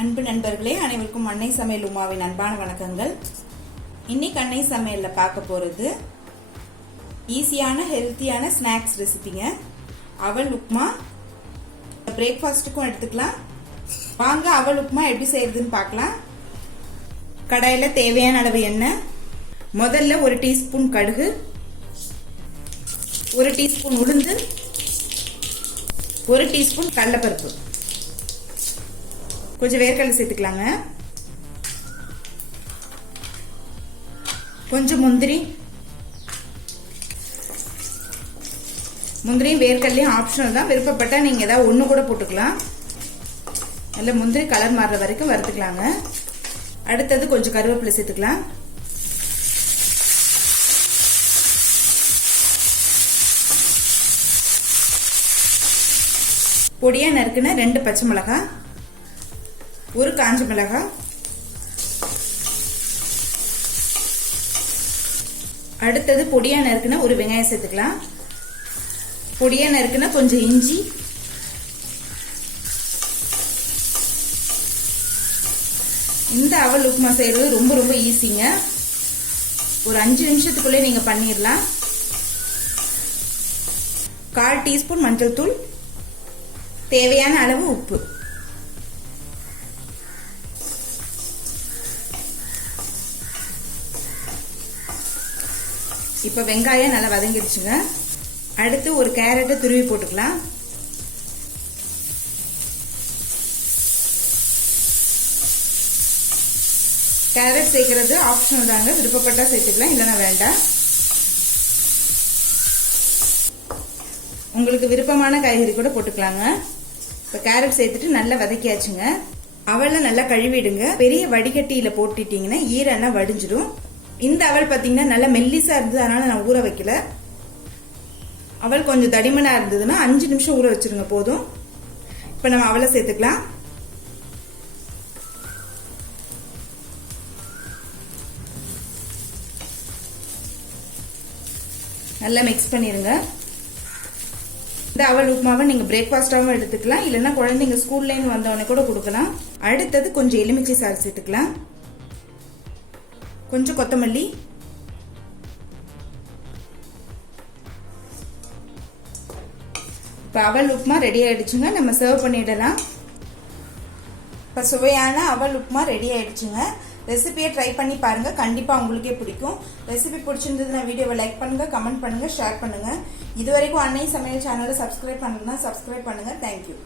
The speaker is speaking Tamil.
அன்பு நண்பர்களே, அனைவருக்கும் அன்னை சமையல் உமாவின் அன்பான வணக்கங்கள். இன்னைக்கு அன்னை சமையல்ல பார்க்க போறது ஈஸியான ஹெல்த்தியான ஸ்நாக்ஸ் ரெசிபிங்க. அவல் உப்புமா பிரேக்ஃபாஸ்ட்டுக்கும் எடுத்துக்கலாம். வாங்க அவல் உப்புமா எப்படி செய்யறதுன்னு பார்க்கலாம். கடாயில தேவையான அளவு எண்ணெய், முதல்ல 1 டீஸ்பூன் கடுகு, 1 டீஸ்பூன் உளுந்து, 1 டீஸ்பூன் கடலைப்பருப்பு, கொஞ்சம் வேர்க்கடலை சேர்த்துக்கலாங்க, கொஞ்சம் முந்திரியும் வேர்க்கடலையும் ஆப்ஷனல் தான். விருப்பப்பட்டா நீங்க ஏதாவது ஒண்ணு கூட போட்டுக்கலாம். நல்ல முந்திரி கலர் மாறுற வரைக்கும் வறுத்துக்கலாங்க. அடுத்தது கொஞ்சம் கருவேப்பிலை சேர்த்துக்கலாம். பொடியா நறுக்குன 2 பச்சை மிளகாய், 1 காஞ்ச மிளகாய், அடுத்தது பொடியா நறுக்குன 1 வெங்காயம் சேர்த்துக்கலாம். பொடியா நறுக்குன கொஞ்சம் இஞ்சி, இந்த அவல் உப்புமா செய்யறது ரொம்ப ரொம்ப ஈஸிங்க. ஒரு 5 நிமிஷத்துக்குள்ளே நீங்க பண்ணிடலாம். 1/4 டீஸ்பூன் மஞ்சள் தூள், தேவையான அளவு உப்பு, இப்ப வெங்காயம் நல்லா வதங்கிடுச்சுங்க. அடுத்து ஒரு கேரட்டை துருவி போட்டுக்கலாம். கேரட் சேர்க்கறது ஆப்ஷனல் தாங்க, விருப்பப்பட்டா சேர்த்துக்கலாம், இல்லைன்னா வேண்டாம். உங்களுக்கு விருப்பமான காய்கறி கூட போட்டுக்கலாங்க. இப்ப கேரட் சேர்த்துட்டு நல்லா வதக்கியாச்சுங்க. அவலை நல்லா கழுவிடுங்க. பெரிய வடிகட்டியில போட்டுட்டீங்கன்னா ஈரெல்லாம் வடிஞ்சிடும். இந்த அவல் பாத்தீங்கன்னா நல்லா மெல்லிசா இருந்தது, அதனால நான் ஊற வைக்கல. அவல் கொஞ்சம் தடிமனா இருந்ததுன்னா 5 நிமிஷம் ஊற வச்சிருங்க போதும். இப்ப நம்ம அவலை சேர்த்துக்கலாம். நல்லா மிக்ஸ் பண்ணிருங்க. இந்த அவல் உப்புமாவை நீங்க பிரேக்ஃபாஸ்டாவும் எடுத்துக்கலாம், இல்லைன்னா குழந்தைங்க ஸ்கூல்ல இருந்து வந்தவொடனே கூட கொடுக்கலாம். அடுத்தது கொஞ்சம் எலுமிச்சை சாறு சேர்த்துக்கலாம், கொஞ்சம் கொத்தமல்லி, இப்ப அவல் உப்புமா ரெடி ஆயிடுச்சுங்க. நம்ம சர்வ் பண்ணிடலாம். இப்ப சுவையான அவல் உப்புமா ரெடி ஆயிடுச்சுங்க. ரெசிபியை ட்ரை பண்ணி பாருங்க, கண்டிப்பா உங்களுக்கே பிடிக்கும். ரெசிபி பிடிச்சிருந்ததுன்னா வீடியோவை லைக் பண்ணுங்க, கமெண்ட் பண்ணுங்க, ஷேர் பண்ணுங்க. இதுவரைக்கும் அன்னை சமையல் சேனலை சப்ஸ்கிரைப் பண்ணலன்னா சப்ஸ்கிரைப் பண்ணுங்க. தேங்க்யூ.